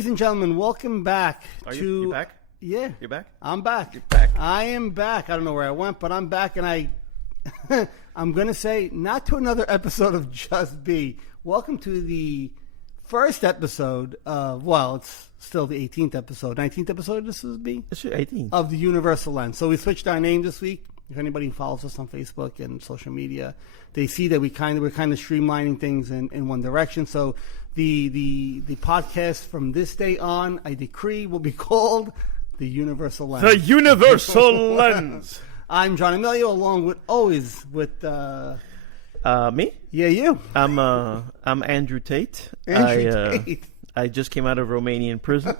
Ladies and gentlemen, welcome back You back? Yeah. You're back? I'm back. You're back. I am back. I don't know where I went, but I'm back, and I'm going to say not to another episode of Just Be. Welcome to the first episode of, well, it's still the 18th episode. 19th episode this will be? It's 18. Of the Universal Lens. So we switched our name this week. If anybody follows us on Facebook and social media, they see that we're kind of streamlining things in one direction. So the podcast from this day on, I decree, will be called the Universal Lens. The Universal Lens. I'm John Emilio, along with Me? Yeah, you. I'm Andrew Tate. Tate. I just came out of Romanian prison.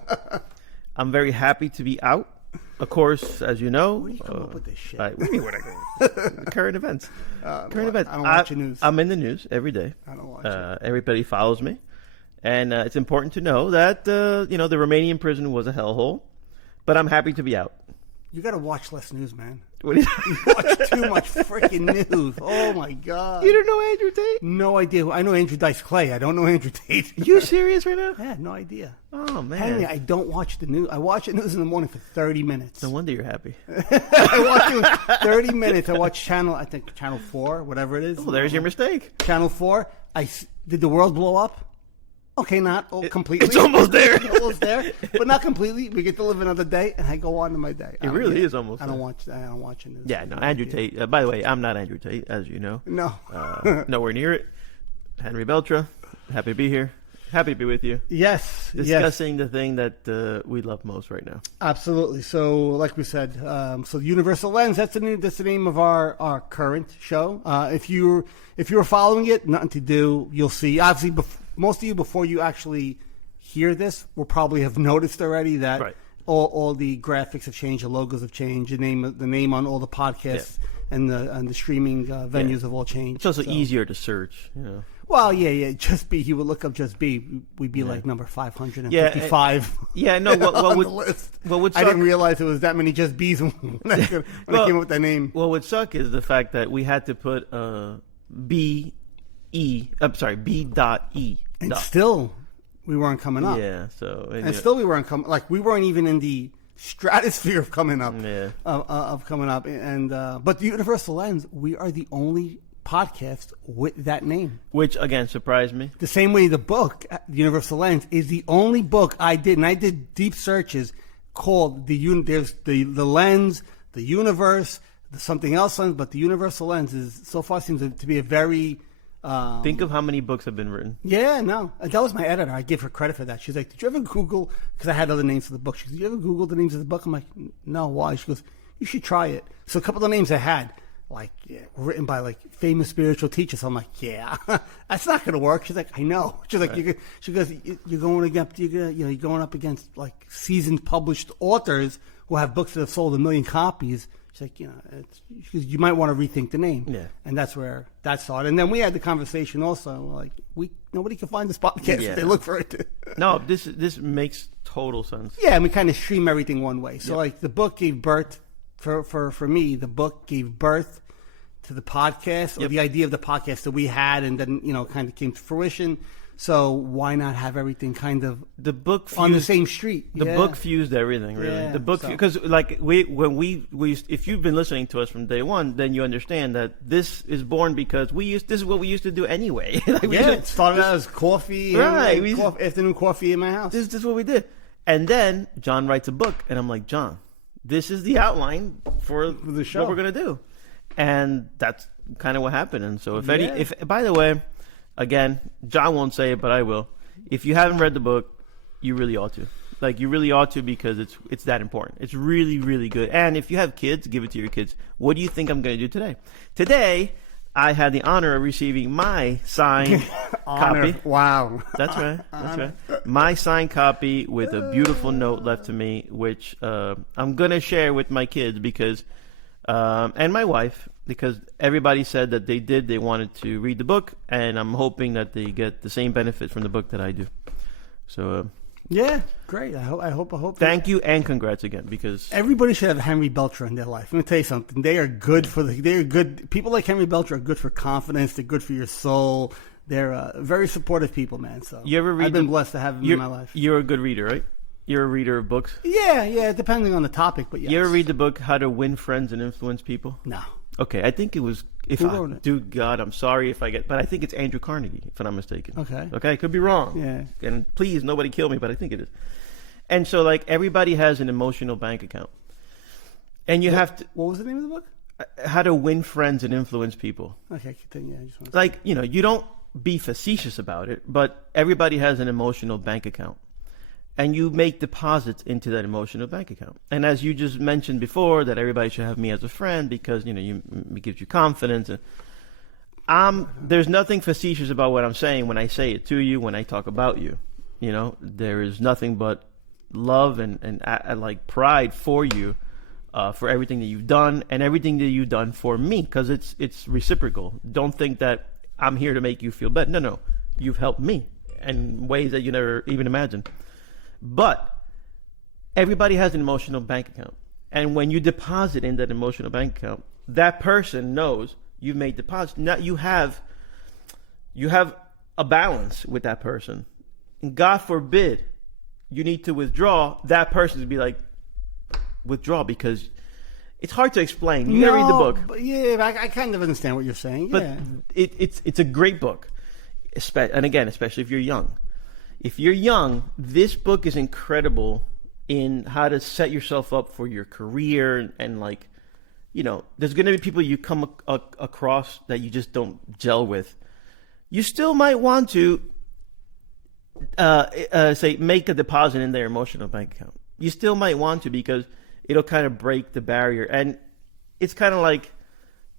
I'm very happy to be out. Of course, as you know. Where do you come up with this shit? What do you mean, where I go? Current events. Current events. I don't watch the news. I'm in the news every day. I don't watch it. Everybody follows me. And it's important to know that, the Romanian prison was a hellhole. But I'm happy to be out. You got to watch less news, man. What is You watch too much freaking news. Oh, my God. You don't know Andrew Tate? No idea. I know Andrew Dice Clay. I don't know Andrew Tate. You serious right now? Yeah, no idea. Oh, man. Henry, I don't watch the news. I watch the news in the morning for 30 minutes. No wonder you're happy. I watch it 30 minutes. I watch Channel 4, whatever it is. Well, there's your mistake. Channel 4. Did the world blow up? Okay, not completely. It's almost there. It's almost there, but not completely. We get to live another day, and I go on to my day. It really is almost I don't watch the news. Yeah, no, Andrew Tate. By the way, I'm not Andrew Tate, as you know. No. Nowhere near it. Henry Beltra, happy to be here. Happy to be with you. Yes. Discussing the thing that we love most right now. Absolutely. So, like we said, so the Universal Lens. That's the name of our current show. If you were following it, nothing to do. You'll see. Obviously, most of you, before you actually hear this, will probably have noticed already that Right. all the graphics have changed, the logos have changed, the name on all the podcasts and the streaming venues have all changed. It's also easier to search, you know. Well, yeah. Just Be. He would look up Just Be. We'd be like number 555. No. On the list. I didn't realize there was that many Just Be's when I came up with that name. What would suck is the fact that we had to put B.E. And still, we weren't coming up. Yeah, so... And still we weren't coming... Like, we weren't even in the stratosphere of coming up. Yeah. Of coming up. But the Universal Lens, we are the only podcast with that name. Which, again, surprised me. The same way the book, The Universal Lens, is the only book I did, and I did deep searches called there's the Lens, the Universe, the something else lens, but the Universal Lens so far seems to be a very... Think of how many books have been written. Yeah, no. That was my editor. I give her credit for that. She's like, did you ever Google, because I had other names for the book. She goes, did you ever Google the names of the book? I'm like, no, why? She goes, you should try it. So a couple of names I had, were written by famous spiritual teachers. So I'm like, yeah, that's not going to work. She's like, I know. She's like, right. She goes, you're going up against seasoned published authors who have books that have sold 1 million copies. She's like, you might want to rethink the name. Yeah. And that's where that started. And then we had the conversation also, nobody can find this podcast if they look for it. No, this makes total sense. Yeah, and we kind of stream everything one way. So the book gave birth, for me, the book gave birth to the podcast, or the idea of the podcast that we had, and then, kind of came to fruition. So why not have everything kind of on the same street? The book fused everything, really. Yeah, the book, because if you've been listening to us from day one, then you understand that this is born because this is what we used to do anyway. It started out as coffee, right? Afternoon coffee in my house. This is what we did, and then John writes a book, and I'm like, John, this is the outline for the show, what we're gonna do, and that's kind of what happened. And so, if by the way. Again, John won't say it, but I will. If you haven't read the book, you really ought to. You really ought to, because it's that important. It's really, really good. And if you have kids, give it to your kids. What do you think I'm going to do today? Today, I had the honor of receiving my signed copy. Wow. That's right. My signed copy with a beautiful note left to me, which I'm going to share with my kids and my wife, because everybody said that they wanted to read the book, and I'm hoping that they get the same benefit from the book that I do. So yeah, great. I hope. Thank you and congrats again, because everybody should have Henry Beltra in their life. Let me tell you something. They are good people like Henry Beltra are good for confidence. They're good for your soul. They're very supportive people, man. So You ever read I've been blessed to have them in my life. You're a good reader, right? You're a reader of books. Yeah, depending on the topic, but yes. You ever read the book How to Win Friends and Influence People? No. Okay, I think it was. Who wrote it? Dude, God, I'm sorry if I get, but I think it's Andrew Carnegie, if I'm not mistaken. Okay, I could be wrong. Yeah. And please, nobody kill me, but I think it is. And so, like, everybody has an emotional bank account, and you have to. What was the name of the book? How to Win Friends and Influence People. Okay, continue. I just want Like, you don't be facetious about it, but everybody has an emotional bank account. And you make deposits into that emotional bank account. And as you just mentioned before, that everybody should have me as a friend because, it gives you confidence. And there's nothing facetious about what I'm saying when I say it to you, when I talk about you. There is nothing but love and like pride for you, for everything that you've done and everything that you've done for me, because it's reciprocal. Don't think that I'm here to make you feel better. No, you've helped me in ways that you never even imagined. But everybody has an emotional bank account. And when you deposit in that emotional bank account, that person knows you've made deposits. Now you have a balance with that person. And God forbid you need to withdraw, that person to be like, withdraw, because it's hard to explain. You gotta read the book. But I kind of understand what you're saying. But yeah. it's a great book. And again, especially if you're young. If you're young, this book is incredible in how to set yourself up for your career and like, there's going to be people you come across that you just don't gel with. You still might want to say make a deposit in their emotional bank account. You still might want to, because it'll kind of break the barrier. And it's kind of like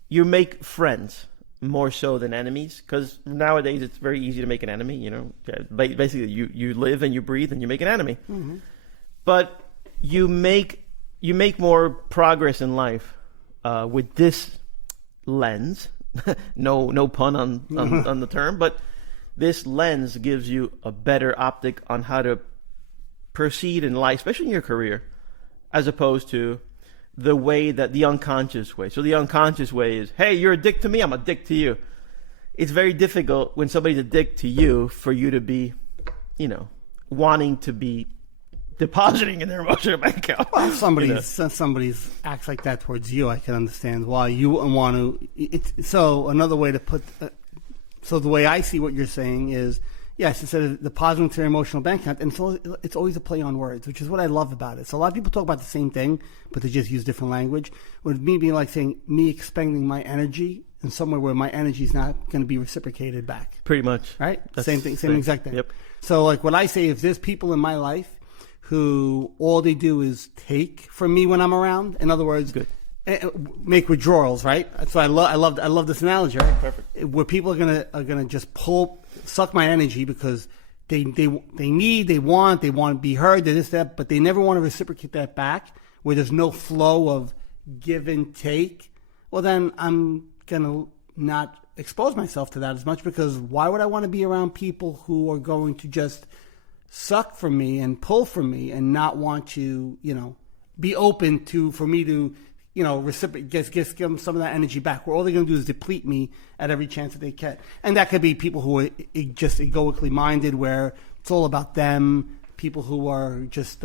you make friends more so than enemies, because nowadays it's very easy to make an enemy. Basically you live and you breathe and you make an enemy. Mm-hmm. But you make more progress in life with this lens. no pun on the term, but this lens gives you a better optic on how to proceed in life, especially in your career, as opposed to the way that the unconscious way. So the unconscious way is, hey, you're a dick to me, I'm a dick to you. It's very difficult when somebody's a dick to you for you to be, wanting to be depositing in their emotional bank account. Well, somebody's acts like that towards you, I can understand why you wouldn't want to. So another way to put, so the way I see what you're saying is, yes, instead of depositing to their emotional bank account, and so it's always a play on words, which is what I love about it. So a lot of people talk about the same thing, but they just use different language. With me being like saying, me expending my energy in somewhere where my energy is not going to be reciprocated back. Pretty much. Right? Same thing, same exact thing. Yep. So like what I say, if there's people in my life who all they do is take from me when I'm around, in other words, good. Make withdrawals, right? So I love this analogy, right? Perfect. Where people are gonna just suck my energy because they want to be heard, this, that, but they never want to reciprocate that back, where there's no flow of give and take. Well, then I'm gonna not expose myself to that as much, because why would I want to be around people who are going to just suck from me and pull from me and not want to, be open for me to, reciprocate, give them some of that energy back, where all they're going to do is deplete me at every chance that they can. And that could be people who are just egoically minded, where it's all about them, people who are just,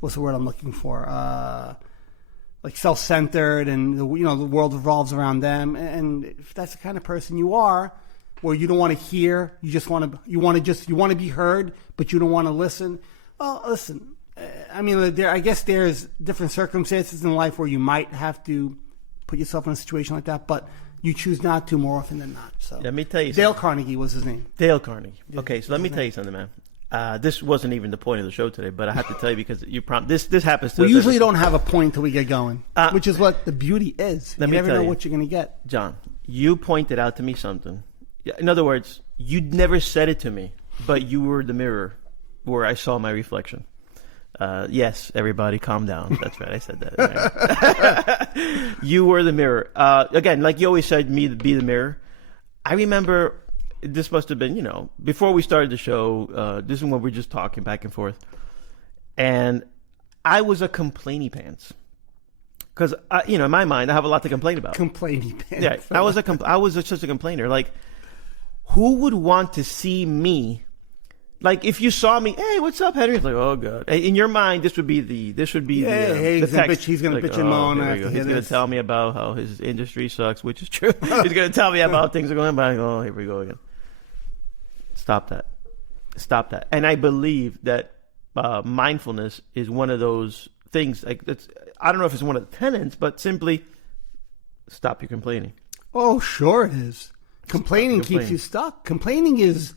what's the word I'm looking for? Like self-centered, and the world revolves around them. And if that's the kind of person you are, where you don't want to hear, you want to be heard, but you don't want to listen. Well, listen, I mean, I guess there's different circumstances in life where you might have to put yourself in a situation like that, but you choose not to more often than not. So let me tell you, Dale Carnegie was his name. Dale Carnegie. Okay, so let me tell you something, man. This wasn't even the point of the show today, but I have to tell you because this happens to us. We usually don't have a point until we get going, which is what the beauty is. You never know what you're going to get. John, you pointed out to me something. In other words, you never said it to me, but you were the mirror where I saw my reflection. Yes, everybody calm down. That's right, I said that. Right? You were the mirror. Again, like you always said, me to be the mirror. I remember this must have been, before we started the show, this is when we were just talking back and forth. And I was a complainy pants. Because, in my mind, I have a lot to complain about. Complainy pants. Yeah, I was such a complainer. Like, who would want to see me? Like if you saw me, hey, what's up, Henry? It's like, oh god. In your mind, this would be the hey, the he's gonna text. bitch, he's gonna bitch and moan after He's hear gonna this. tell me about how his industry sucks, which is true. He's gonna tell me about things are going by. Oh, here we go again. Stop that. And I believe that mindfulness is one of those things. Like I don't know if it's one of the tenets, but simply stop your complaining. Oh, sure it is. Complaining keeps complaining. you stuck. Complaining is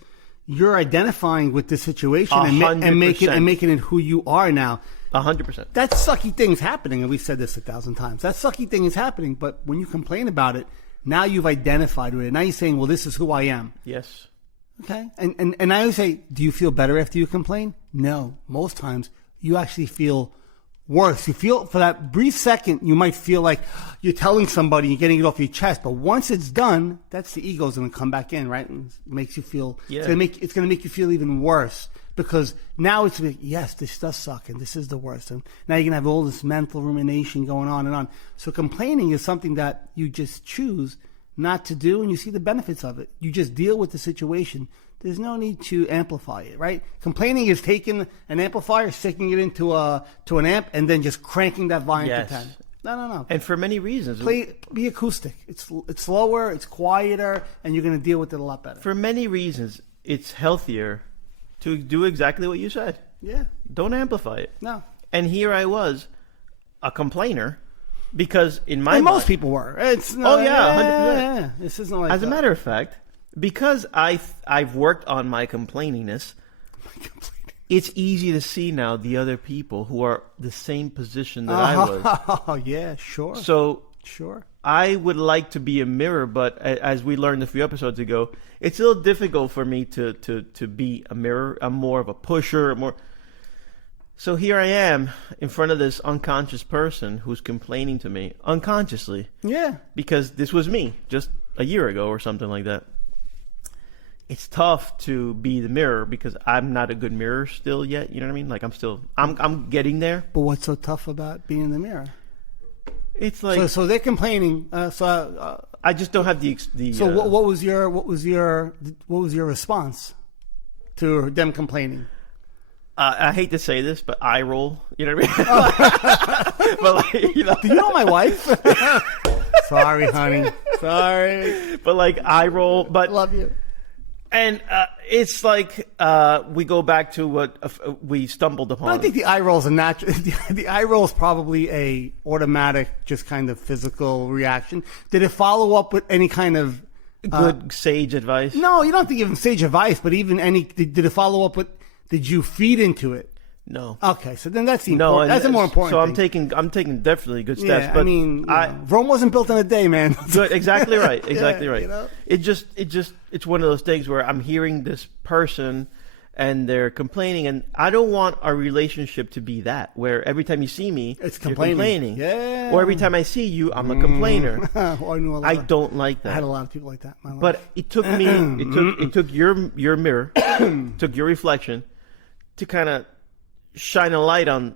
you're identifying with the situation and 100%. making it who you are now. 100%. That sucky thing's happening, and we've said this 1,000 times. That sucky thing is happening, but when you complain about it, now you've identified with it. Now you're saying, well, this is who I am. Yes. Okay? And I always say, do you feel better after you complain? No. Most times, you actually feel worse. You feel, for that brief second, you might feel like you're telling somebody, you're getting it off your chest, but once it's done, that's the ego's going to come back in, right? And it makes you feel, Yeah. it's going to make you feel even worse, because now it's like, yes, this does suck, and this is the worst. And now you're going to have all this mental rumination going on and on. So complaining is something that you just choose not to do, and you see the benefits of it. You just deal with the situation. There's no need to amplify it, right? Complaining is taking an amplifier, sticking it into an amp, and then just cranking that volume Yes. to 10. No. And for many reasons. Be acoustic. It's slower, it's quieter, and you're going to deal with it a lot better. For many reasons, it's healthier to do exactly what you said. Yeah. Don't amplify it. No. And here I was, a complainer, because in my And most mind- people were. It's Oh, yeah, 100%. Yeah. This isn't like as a that. matter of fact, because I've worked on my complaininess, it's easy to see now the other people who are the same position that I was. Oh, yeah, sure. So Sure. I would like to be a mirror, but as we learned a few episodes ago, it's a little difficult for me to be a mirror. I'm more of a pusher, So here I am in front of this unconscious person who's complaining to me unconsciously, Yeah. because this was me just a year ago or something like that. It's tough to be the mirror because I'm not a good mirror still yet. You know what I mean? Like I'm getting there. But what's so tough about being in the mirror? It's like So they're complaining. I just don't have the. So what was your response to them complaining? I hate to say this, but eye roll. You know what I mean? But like, you know, Do you know my wife? Sorry, honey. Sorry. but like eye roll. But Love you. and it's like we go back to what we stumbled upon. I think the eye roll is a natural. The eye roll is probably a automatic, just kind of physical reaction. Did it follow up with any kind of good sage advice. No, you don't have to give him sage advice, but even any. Did it follow up with? Did you feed into it? No. Okay, so then that's the No, important. That's a more important. So thing. I'm taking definitely good steps. Yeah, but I mean, Rome wasn't built in a day, man. good, exactly right, exactly Yeah, right. you know? It's one of those things where I'm hearing this person and they're complaining, and I don't want our relationship to be that where every time you see me, It's you're complaining. Yeah. or every time I see you, I'm a complainer. Oh, I knew a lot I of- don't like I had that. a lot of people like that. In my life. But it took me, it took your mirror, took your reflection to kind of shine a light on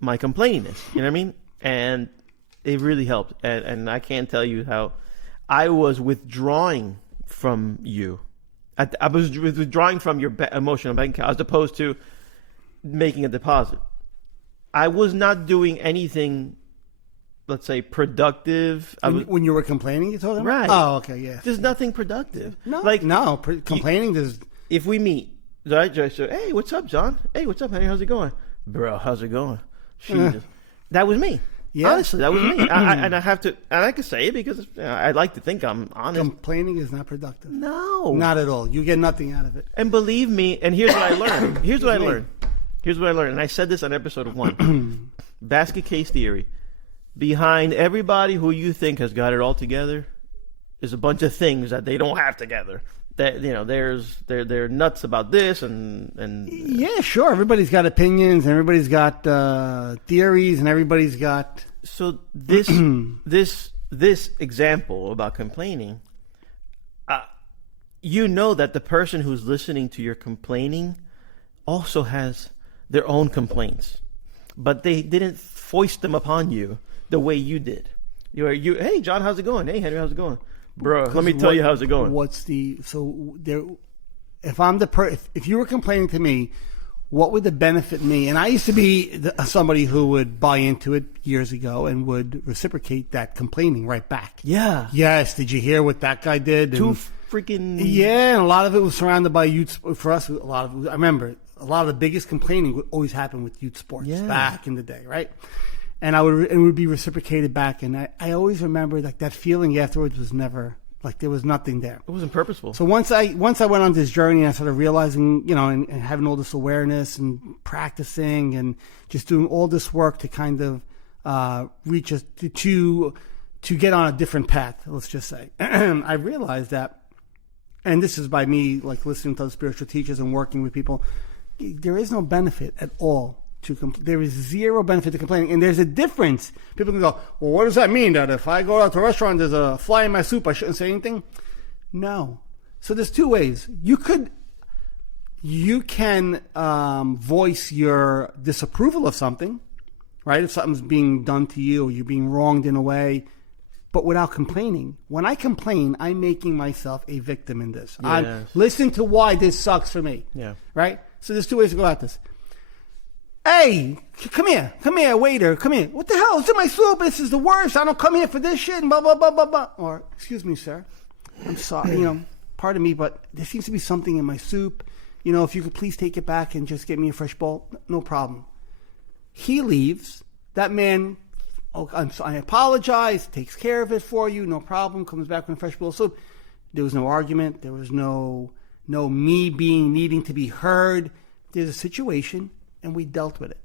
my complaininess. You know what I mean? And it really helped. And I can't tell you how I was withdrawing from you. I was withdrawing from your emotional bank account as opposed to making a deposit. I was not doing anything, let's say, productive. when you were complaining, you told him, Right. Oh, okay, yeah. There's nothing productive. No, like no, complaining. There's if we meet, right? Just say, hey, what's up, John? Hey, what's up, honey? How's it going, bro? How's it going? Jesus, that was me. Yeah. Honestly, that was me. And I have to, and I can say it because I like to think I'm honest. complaining is not productive. No, Not at all. You get nothing out of it. And believe me, and here's what I learned. Here's what I me. learned. Here's what I learned. And I said this on episode 1. Basket case theory. Behind everybody who you think has got it all together is a bunch of things that they don't have together. That they're nuts about this and Yeah, sure. Everybody's got opinions, and everybody's got theories, and everybody's got. so this this example about complaining, you know that the person who's listening to your complaining also has their own complaints, but they didn't foist them upon you the way you did. Hey John, how's it going? Hey Henry, how's it going? bro, let me tell you how's it going. If I'm if you were complaining to me, what would the benefit me? And I used to be somebody who would buy into it years ago and would reciprocate that complaining right back. Yeah. Yes. Did you hear what that guy did? Too freaking. Yeah, and a lot of it was surrounded by youth. For us, I remember a lot of the biggest complaining would always happen with youth sports back in the day, right? And it would be reciprocated back, and I always remember like that feeling afterwards was never. Like there was nothing there. It wasn't purposeful. So once I went on this journey and I started realizing, and having all this awareness and practicing and just doing all this work to kind of reach us to get on a different path, let's just say. I realized that, and this is by me like listening to other spiritual teachers and working with people, there is no benefit at all. There is zero benefit to complaining, and there's a difference. People can go, well, what does that mean? That if I go out to a restaurant, there's a fly in my soup, I shouldn't say anything? No. So there's two ways. You can voice your disapproval of something, right? If something's being done to you or you're being wronged in a way, but without complaining. When I complain, I'm making myself a victim in this. Yes. I'm listening to why this sucks for me. Yeah. Right? So there's two ways to go at this. Hey, come here, waiter, come here. What the hell? It's in my soup. This is the worst. I don't come here for this shit and blah, blah, blah, blah, blah. Or, excuse me, sir. I'm sorry, pardon me, but there seems to be something in my soup. If you could please take it back and just get me a fresh bowl. No problem. He leaves. That man, I apologize, takes care of it for you. No problem. Comes back with a fresh bowl of soup. There was no argument. There was no me needing to be heard. There's a situation. And we dealt with it.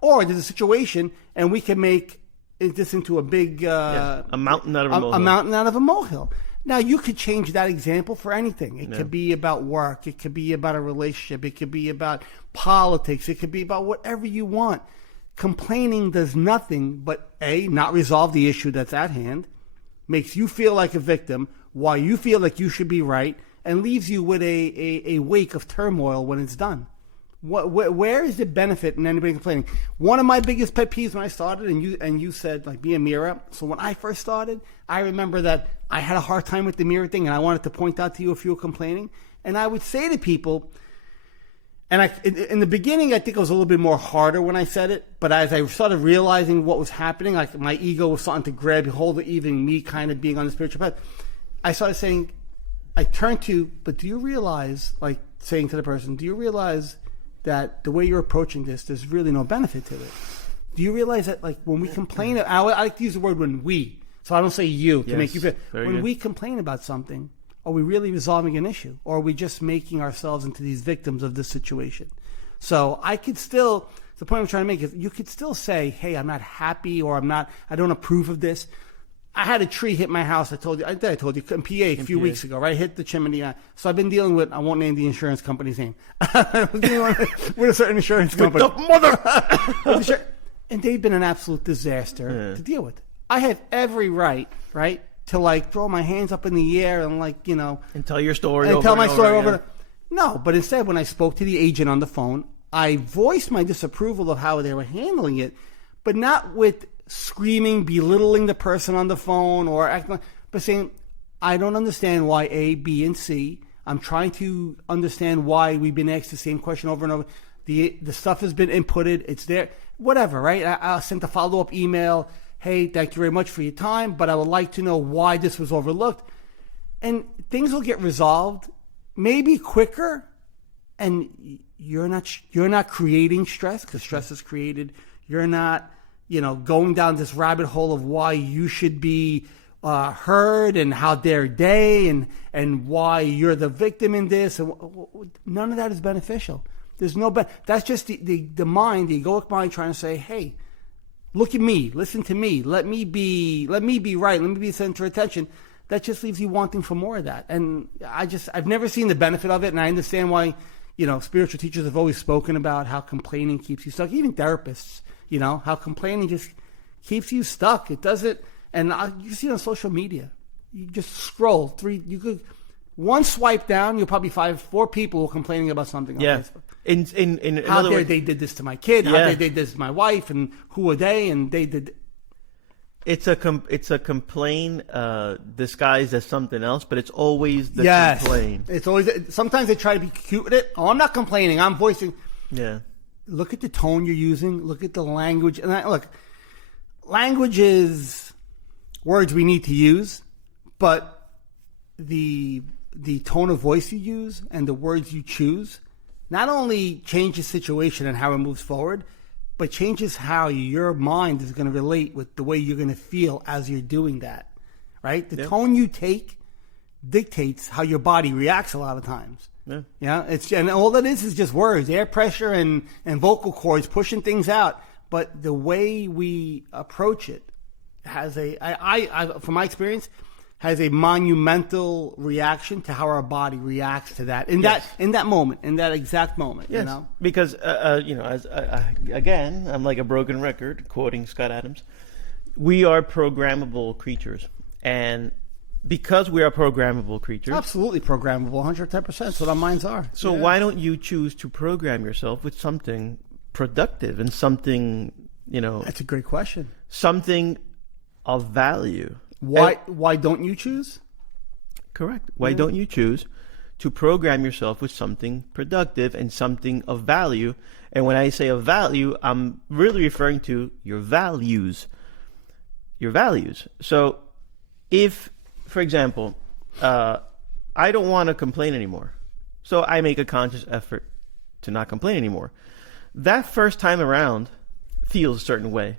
Or there's a situation, and we can make this into a big... a mountain out of a molehill. A mountain out of a molehill. Now, you could change that example for anything. It could be about work. It could be about a relationship. It could be about politics. It could be about whatever you want. Complaining does nothing but, A, not resolve the issue that's at hand, makes you feel like a victim, while you feel like you should be right, and leaves you with a wake of turmoil when it's done. Where is the benefit in anybody complaining? One of my biggest pet peeves when I started, and you said, like, be a mirror. So when I first started, I remember that I had a hard time with the mirror thing, and I wanted to point out to you if you were complaining. And I would say to people, and in the beginning, I think it was a little bit more harder when I said it, but as I started realizing what was happening, like my ego was starting to grab hold of even me kind of being on the spiritual path, I started saying, I turned to, but do you realize, like saying to the person, do you realize that the way you're approaching this, there's really no benefit to it? Do you realize that, like, when we complain, I like to use the word when we, so I don't say you to make you feel, when we complain about something, are we really resolving an issue? Or are we just making ourselves into these victims of this situation? So I could still, the point I'm trying to make is, you could still say, hey, I'm not happy, or I don't approve of this. I had a tree hit my house. I told you in PA a few weeks ago, right? Hit the chimney. So I've been dealing with, I won't name the insurance company's name. I was dealing with a certain insurance company. With the mother! And they've been an absolute disaster to deal with. I have every right, to like throw my hands up in the air and like, and tell your story and over tell and my story over. Over. No, but instead when I spoke to the agent on the phone, I voiced my disapproval of how they were handling it, but not with screaming, belittling the person on the phone or acting, but saying, I don't understand why A, B, and C. I'm trying to understand why we've been asked the same question over and over. The stuff has been inputted. It's there. Whatever, right? I sent a follow-up email. Hey, thank you very much for your time, but I would like to know why this was overlooked. And things will get resolved maybe quicker, and you're not creating stress, because stress is created. You're not going down this rabbit hole of why you should be heard and how dare they and why you're the victim in this. And none of that is beneficial. There's no that's just the mind, the egoic mind trying to say, hey, look at me, listen to me, let me be right, let me be the center of attention. That just leaves you wanting for more of that. And I've never seen the benefit of it, and I understand why, spiritual teachers have always spoken about how complaining keeps you stuck, even therapists. How complaining just keeps you stuck. It doesn't, and you see it on social media. You just scroll one swipe down, you'll probably find 4 people who are complaining about something on Facebook. In how other words, they did this to my kid, how they did this to my wife, and who are they, and they did. It's a complaint disguised as something else, but it's always the Yes. complaint. It's always, sometimes they try to be cute with it. Oh, I'm not complaining. I'm voicing. Yeah. Look at the tone you're using. Look at the language. And look, language is words we need to use, but the tone of voice you use and the words you choose not only change the situation and how it moves forward, but changes how your mind is going to relate with the way you're going to feel as you're doing that, right? The tone you take dictates how your body reacts a lot of times. Yeah, and all that is just words, air pressure and vocal cords pushing things out. But the way we approach it has from my experience, has a monumental reaction to how our body reacts to that in that moment, in that exact moment. Yes. You know, because as again, I'm like a broken record, quoting Scott Adams. We are programmable creatures, and because we are programmable creatures, absolutely programmable, 110%. That's what our minds are. So why don't you choose to program yourself with something productive and something, That's a great question. Something of value. Why don't you choose? Correct. Why don't you choose to program yourself with something productive and something of value? And when I say of value, I'm really referring to your values. Your values. So if, for example, I don't want to complain anymore, so I make a conscious effort to not complain anymore. That first time around feels a certain way.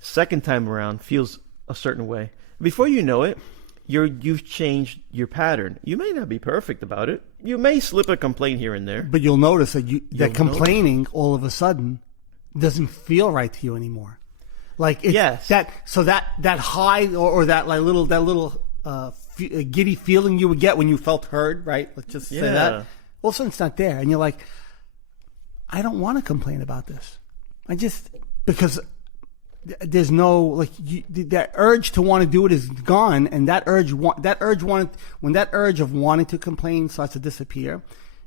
Second time around feels a certain way. Before you know it, you've changed your pattern. You may not be perfect about it. You may slip a complaint here and there. But you'll notice that complaining all of a sudden doesn't feel right to you anymore. Like that high or that little giddy feeling you would get when you felt heard, right? Let's just say that. All of a sudden it's not there, and you're like, I don't want to complain about this. Because there's no that urge to want to do it is gone, and when that urge of wanting to complain starts to disappear,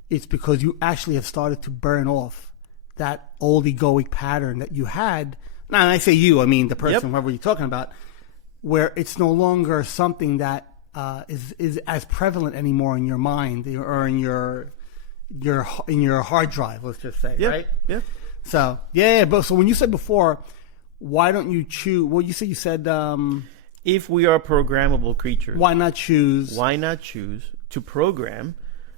it's because you actually have started to burn off that old egoic pattern that you had. Now, and I say you, I mean the person, whoever you're talking about, where it's no longer something that is as prevalent anymore in your mind or in your hard drive. Let's just say, right? Yeah. So but so when you said before, why don't you choose? Well, you said if we are programmable creatures, why not choose? Why not choose to program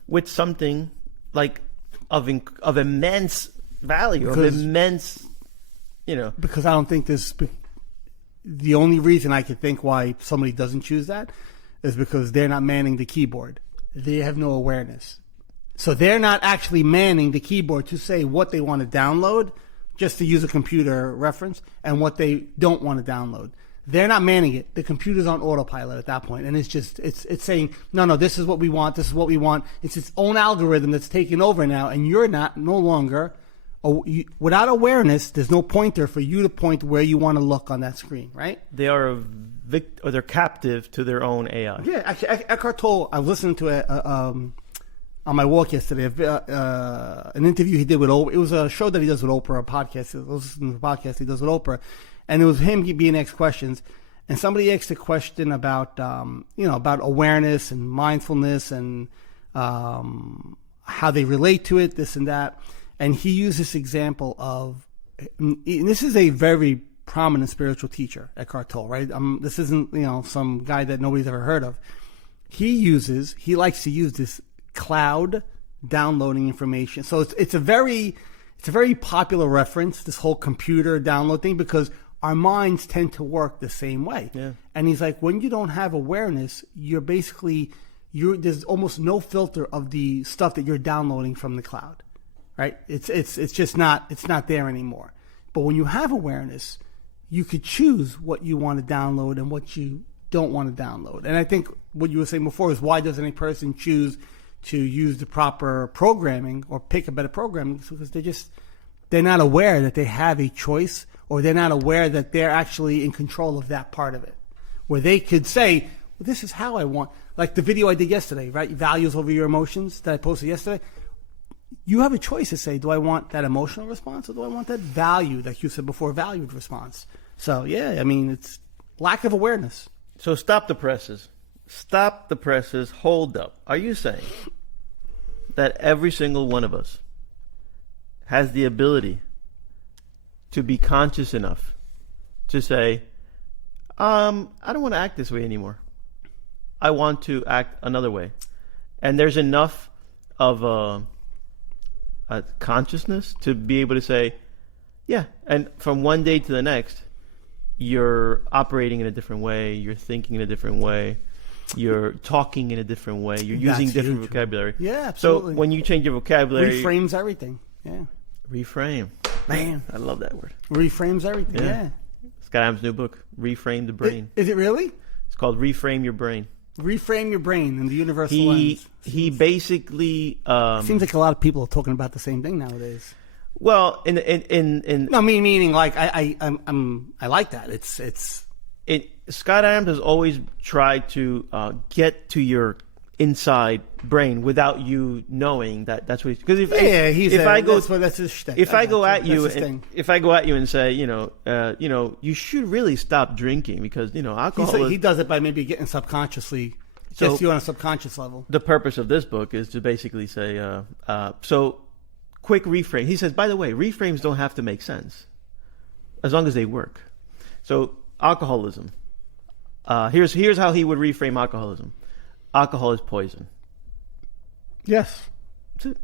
with something like of immense value, of immense, Because I don't think the only reason I could think why somebody doesn't choose that is because they're not manning the keyboard. They have no awareness. So they're not actually manning the keyboard to say what they want to download, just to use a computer reference, and what they don't want to download. They're not manning it. The computer's on autopilot at that point, and it's saying, no, this is what we want. This is what we want. It's its own algorithm that's taking over now, and you're no longer without awareness. There's no pointer for you to point where you want to look on that screen, right? They are they're captive to their own AI. Yeah, actually, Eckhart Tolle. I was listening to on my walk yesterday, an interview he did with Oprah. It was a show that he does with Oprah, a podcast. I was listening to a podcast he does with Oprah, and it was him being asked questions. And somebody asked a question about, about awareness and mindfulness and how they relate to it, this and that. And he used this example of, and this is a very prominent spiritual teacher, Eckhart Tolle, right? This isn't, some guy that nobody's ever heard of. He likes to use this cloud downloading information. So it's a very popular reference, this whole computer download thing, because our minds tend to work the same way. Yeah. And he's like, when you don't have awareness, there's almost no filter of the stuff that you're downloading from the cloud, right? It's just not there anymore. But when you have awareness, you could choose what you want to download and what you don't want to download. And I think what you were saying before is, why doesn't a person choose to use the proper programming or pick a better programming? Because they're not aware that they have a choice, or they're not aware that they're actually in control of that part of it, where they could say, well, this is how I want, like the video I did yesterday, right? Values over your emotions that I posted yesterday. You have a choice to say, do I want that emotional response, or do I want that value, like you said before, valued response? So yeah, I mean, lack of awareness. So stop the presses. Stop the presses. Hold up. Are you saying that every single one of us has the ability to be conscious enough to say, I don't want to act this way anymore. I want to act another way. And there's enough of a consciousness to be able to say, yeah, and from one day to the next, you're operating in a different way, you're thinking in a different way, you're talking in a different way, you're using different vocabulary. Yeah, absolutely. So when you change your vocabulary... Reframes everything. Yeah. Reframe. Man. I love that word. Reframes everything, yeah. Scott Adams' new book, Reframe the Brain. Is it really? It's called Reframe Your Brain. Reframe your brain in the universal lens. He basically... seems like a lot of people are talking about the same thing nowadays. Well, in no, meaning like I like that. It's Scott Adams has always tried to get to your inside brain without you knowing that's what because if I go at you and say you should really stop drinking because alcohol he does it by maybe getting subconsciously just you on a subconscious level. The purpose of this book is to basically say so quick reframe. He says, by the way, reframes don't have to make sense as long as they work. So alcoholism. Here's how he would reframe alcoholism. Alcohol is poison. Yes. That's it.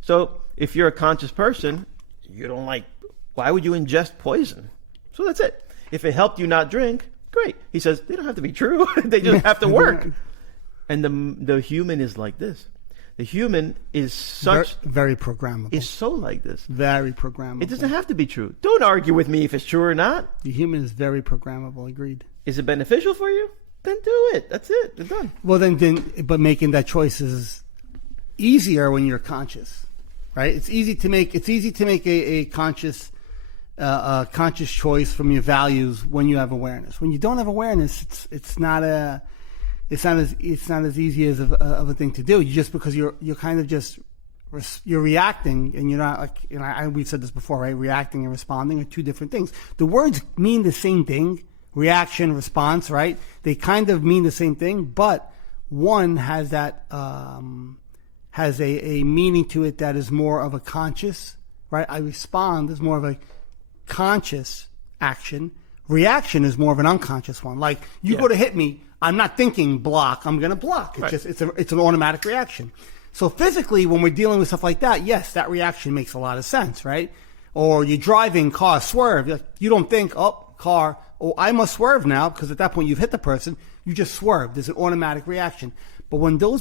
So if you're a conscious person, you don't like, why would you ingest poison? So that's it. If it helped you not drink, great. He says, they don't have to be true. They just have to work. And the human is like this. The human is very programmable. Is so like this. Very programmable. It doesn't have to be true. Don't argue with me if it's true or not. The human is very programmable. Agreed. Is it beneficial for you? Then do it. That's it. It's done. Well, but making that choice is easier when you're conscious, right? It's easy to make a conscious choice from your values when you have awareness. When you don't have awareness, it's not as easy as of a thing to do. Just because you're kind of just you're reacting, and you're not like we've said this before, right? Reacting and responding are two different things. The words mean the same thing. Reaction, response, right? They kind of mean the same thing, but one has that has a meaning to it that is more of a conscious, right? I respond is more of a conscious action. Reaction is more of an unconscious one. Like you go to hit me, I'm not thinking block. I'm going to block. It's just it's an automatic reaction. So physically, when we're dealing with stuff like that, yes, that reaction makes a lot of sense, right? Or you're driving, car, swerve. You don't think, car. Oh, I must swerve now because at that point you've hit the person. You just swerve. There's an automatic reaction. But when those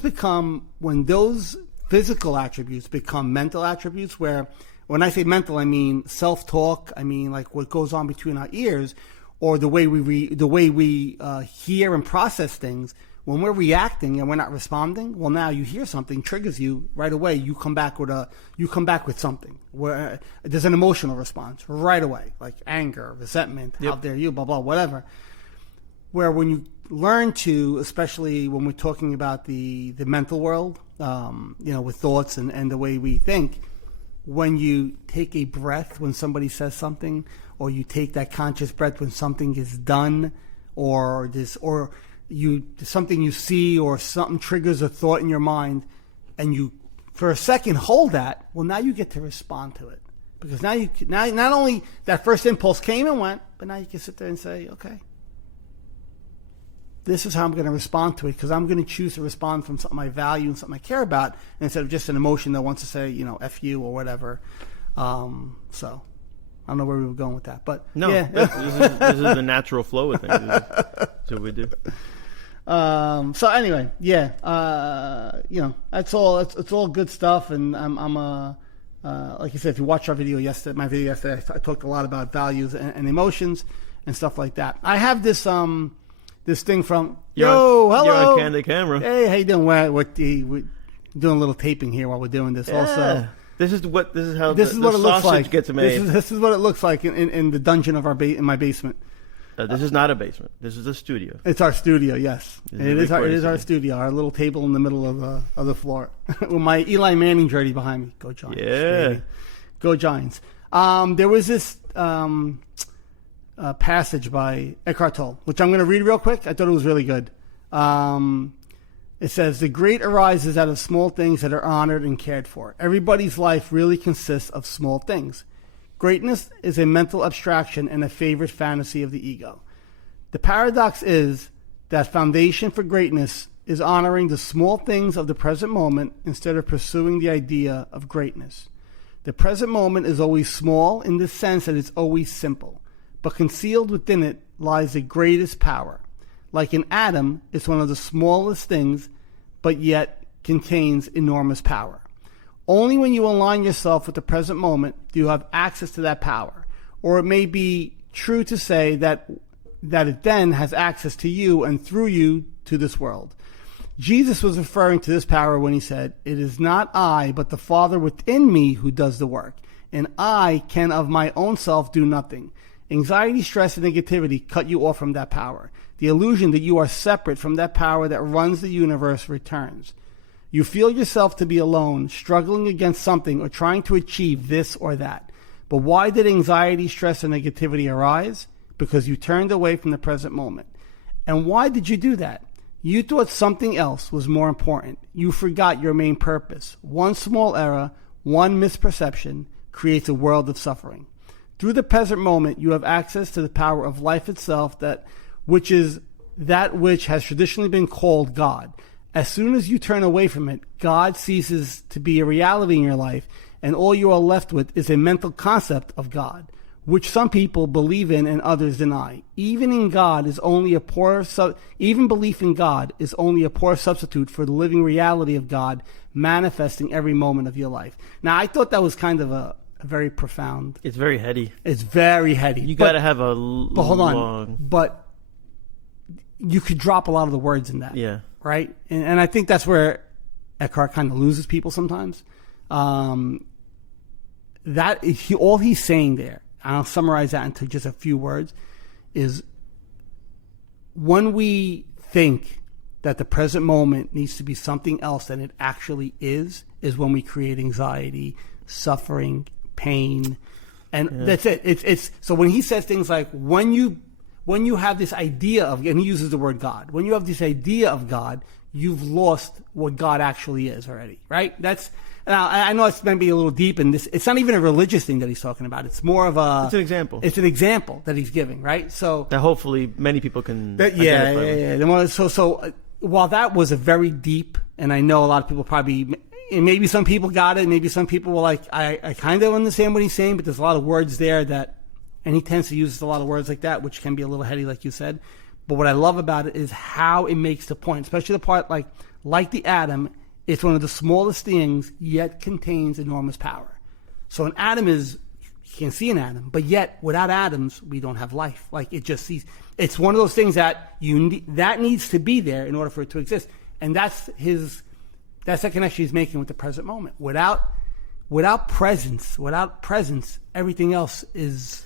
physical attributes become mental attributes, where when I say mental, I mean self-talk. I mean like what goes on between our ears, or the way we hear and process things. When we're reacting and we're not responding, well, now you hear something triggers you right away. You come back with something where there's an emotional response right away, like anger, resentment, how dare you, blah blah, whatever. Where when you learn to, especially when we're talking about the mental world, with thoughts and the way we think, when you take a breath when somebody says something, or you take that conscious breath when something is done, or something you see, or something triggers a thought in your mind, and you for a second hold that, well, now you get to respond to it, because now not only that first impulse came and went, but now you can sit there and say, okay, this is how I'm going to respond to it, because I'm going to choose to respond from something I value and something I care about, instead of just an emotion that wants to say, F you or whatever. So I don't know where we were going with that, but no, yeah. this is the natural flow of things. That's what we do. So anyway, that's all. It's all good stuff, and I'm like you said, if you watch my video yesterday, I talked a lot about values and emotions and stuff like that. I have this this thing from hello. You're on Candid Camera. Hey, how you doing? We're doing a little taping here while we're doing this. Yeah. Also, this is what it looks like. Gets made. This is what it looks like in the dungeon of in my basement. This is not a basement. This is a studio. It's our studio, yes. It is our studio. Our little table in the middle of the floor with my Eli Manning jersey behind me. Go Giants! Yeah, baby. Go Giants! There was this. passage by Eckhart Tolle, which I'm going to read real quick. I thought it was really good. It says, "The great arises out of small things that are honored and cared for. Everybody's life really consists of small things. Greatness is a mental abstraction and a favorite fantasy of the ego. The paradox is that foundation for greatness is honoring the small things of the present moment instead of pursuing the idea of greatness. The present moment is always small in the sense that it's always simple, but concealed within it lies the greatest power. Like an atom, it's one of the smallest things, but yet contains enormous power. Only when you align yourself with the present moment do you have access to that power. Or it may be true to say that it then has access to you and through you to this world. Jesus was referring to this power when he said, 'It is not I, but the Father within me who does the work, and I can of my own self do nothing.' Anxiety, stress, and negativity cut you off from that power. The illusion that you are separate from that power that runs the universe returns. You feel yourself to be alone, struggling against something or trying to achieve this or that. But why did anxiety, stress, and negativity arise? Because you turned away from the present moment. And why did you do that? You thought something else was more important. You forgot your main purpose. One small error, one misperception creates a world of suffering. Through the present moment, you have access to the power of life itself, which is that which has traditionally been called God. As soon as you turn away from it, God ceases to be a reality in your life, and all you are left with is a mental concept of God, which some people believe in and others deny. Even belief in God is only a poor substitute for the living reality of God manifesting every moment of your life. Now, I thought that was kind of a very profound. It's very heady. It's very heady. You got to have a but hold on. long. But you could drop a lot of the words in that. Yeah. Right? And I think that's where Eckhart kind of loses people sometimes. All he's saying there, and I'll summarize that into just a few words, is when we think that the present moment needs to be something else than it actually is when we create anxiety, suffering, pain, and that's it. It's so when he says things like when you have this idea of, and he uses the word God, when you have this idea of God, you've lost what God actually is already, right? Now, I know it's maybe a little deep in this. It's not even a religious thing that he's talking about. It's more of a... It's an example. It's an example that he's giving, right? So that hopefully many people can identify with. So while that was a very deep, and I know a lot of people probably, and maybe some people got it, maybe some people were like, I kind of understand what he's saying, but there's a lot of words there that, and he tends to use a lot of words like that, which can be a little heady, like you said. But what I love about it is how it makes the point, especially the part like the atom. It's one of the smallest things, yet contains enormous power. So an atom you can see an atom, but yet without atoms, we don't have life. Like it just sees. It's one of those things that that needs to be there in order for it to exist. And that's the connection he's making with the present moment. Without presence, everything else is,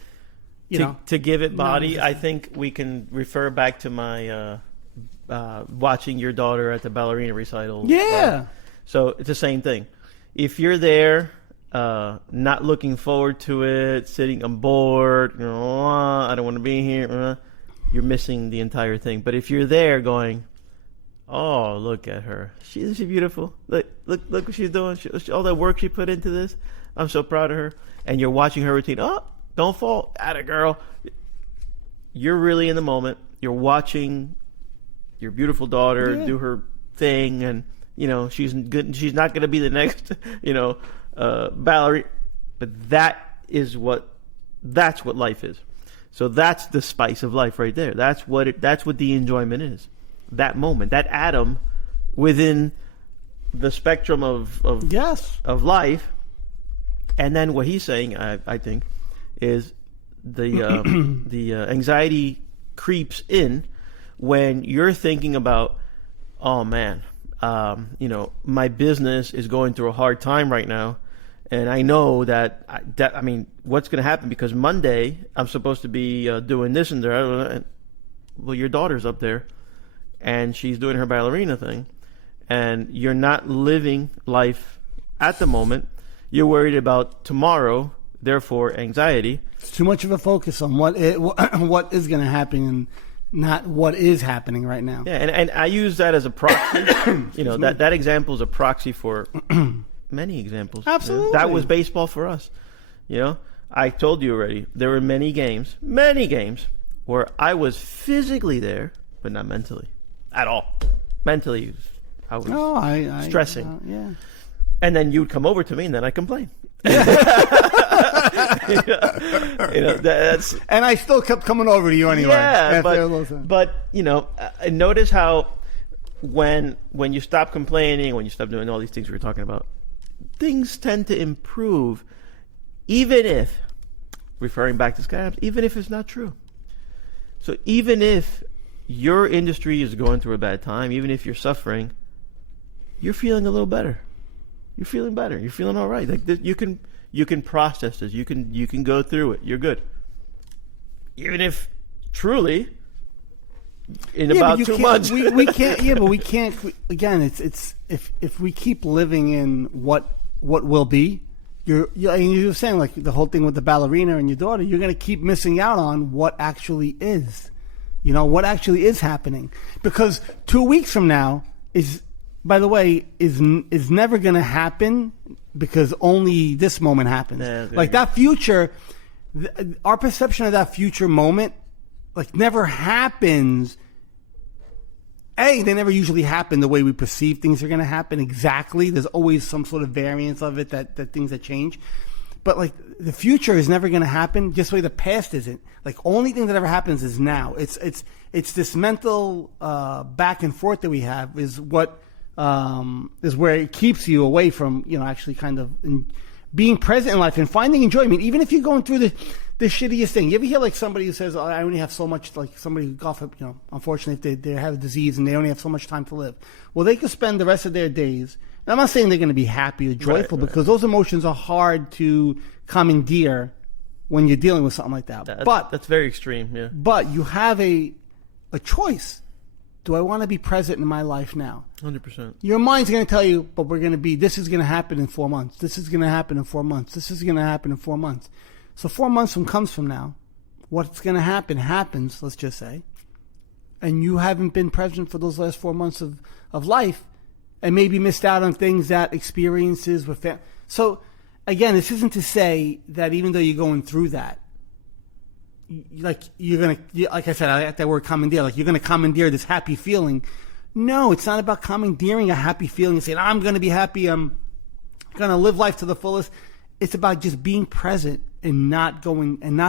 to give it body. I think we can refer back to my. Watching your daughter at the ballerina recital. Yeah. So it's the same thing. If you're there, not looking forward to it, sitting on board, I don't want to be here, you're missing the entire thing. But if you're there going, oh, look at her. Isn't she beautiful? Look what she's doing. All that work she put into this. I'm so proud of her. And you're watching her routine. Oh, don't fall. Atta girl. You're really in the moment. You're watching your beautiful daughter do her thing, and she's good. She's not going to be the next ballerina, but that's what life is. So that's the spice of life right there. That's what the enjoyment is. That moment, that atom within the spectrum of life. And then what he's saying, I think, is the anxiety creeps in when you're thinking about, oh man, my business is going through a hard time right now, and I know that what's going to happen because Monday I'm supposed to be doing this and that. Well, your daughter's up there, and she's doing her ballerina thing, and you're not living life at the moment. You're worried about tomorrow therefore anxiety. It's too much of a focus on what what is going to happen and not what is happening right now. Yeah, and I use that as a proxy. that example is a proxy for many examples. Absolutely. That was baseball for us. I told you already, there were many games where I was physically there, but not mentally at all. Mentally, I was stressing. Yeah. And then you'd come over to me, and then I complain. That's. And I still kept coming over to you anyway. Yeah, but notice how when you stop complaining, when you stop doing all these things we were talking about, things tend to improve, even if, referring back to scams, even if it's not true. So even if your industry is going through a bad time, even if you're suffering, you're feeling a little better. You're feeling better. You're feeling all right. Like you can process this. You can go through it. You're good. Even if truly in about 2 months we can't. Yeah, but we can't. Again, it's if we keep living in what will be. You're saying, like, the whole thing with the ballerina and your daughter, you're going to keep missing out on what actually is. What actually is happening. Because 2 weeks from now is, by the way, is never going to happen because only this moment happens. Yeah, like that future, our perception of that future moment, like, never happens. They never usually happen the way we perceive things are going to happen exactly. There's always some sort of variance of it that things that change. But, like, the future is never going to happen just the way the past isn't. Like, only thing that ever happens is now. It's this mental back and forth that we have is what is where it keeps you away from, actually kind of being present in life and finding enjoyment. Even if you're going through the shittiest thing. You ever hear, like, somebody who says, I only have so much, like somebody who unfortunately, if they have a disease and they only have so much time to live. Well, they could spend the rest of their days, and I'm not saying they're going to be happy or joyful, right. Because those emotions are hard to commandeer when you're dealing with something like that. But that's very extreme, yeah. But you have a choice. Do I want to be present in my life now? 100%. Your mind's going to tell you, but this is going to happen in 4 months. This is going to happen in 4 months. This is going to happen in 4 months. So 4 months comes from now, what's going to happen happens, let's just say, and you haven't been present for those last 4 months of life and maybe missed out on things, experiences with family. So, again, this isn't to say that even though you're going through that, like, you're going to, like I said, I like that word commandeer, like, you're going to commandeer this happy feeling. No, it's not about commandeering a happy feeling and saying, I'm going to be happy, I'm going to live life to the fullest. It's about just being present and not